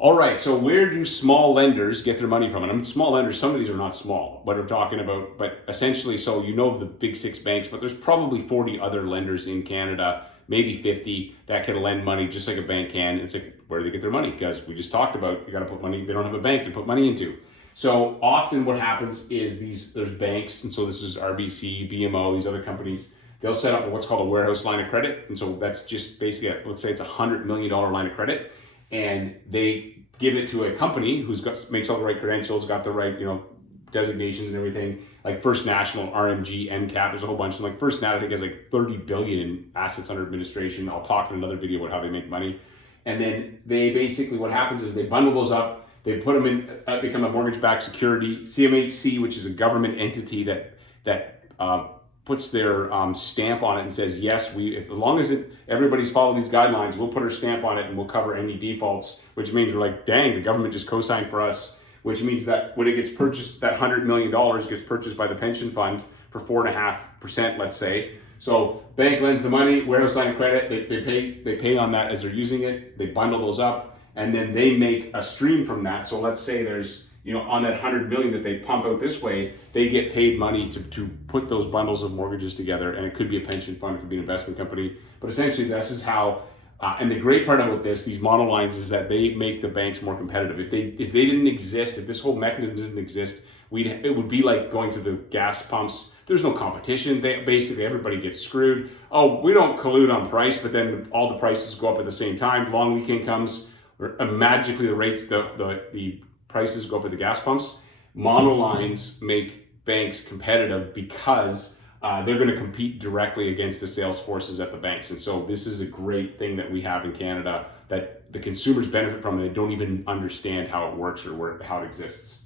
All right, so where do small lenders get their money from? And I'm small lenders, some of these are not small, what I'm talking about, but essentially, so you know the big six banks, but there's probably 40 other lenders in Canada, maybe 50, that can lend money just like a bank can. It's like, where do they get their money? Because we just talked about, you got to put money, they don't have a bank to put money into. So often what happens is there's banks, and so this is RBC, BMO, these other companies, they'll set up what's called a warehouse line of credit. And so that's just basically, let's say it's $100 million line of credit, and they give it to a company who's makes all the right credentials, got the right, designations and everything, like First National, RMG, NCAP, there's a whole bunch. And like First Nat, I think has like 30 billion in assets under administration. I'll talk in another video about how they make money. And then they basically, what happens is they bundle those up, they put them in, become a mortgage-backed security. CMHC, which is a government entity that puts their stamp on it and says, yes, as long as everybody's followed these guidelines, we'll put our stamp on it and we'll cover any defaults, which means we're like, dang, the government just co-signed for us, which means that when it gets purchased, that $100 million gets purchased by the pension fund for 4.5%, let's say. So bank lends the money, warehouse line of credit, they pay on that as they're using it, they bundle those up, and then they make a stream from that. So let's say there's, on that 100 million that they pump out this way, they get paid money to put those bundles of mortgages together. And it could be a pension fund, it could be an investment company. But essentially, this is how, and the great part about these monolines, is that they make the banks more competitive. If they didn't exist, if this whole mechanism didn't exist, it would be like going to the gas pumps. There's no competition. Basically, everybody gets screwed. Oh, we don't collude on price, but then all the prices go up at the same time. Long weekend comes, magically the rates, the prices go up at the gas pumps. Monolines make banks competitive because they're going to compete directly against the sales forces at the banks. And so this is a great thing that we have in Canada that the consumers benefit from, and they don't even understand how it works or how it exists.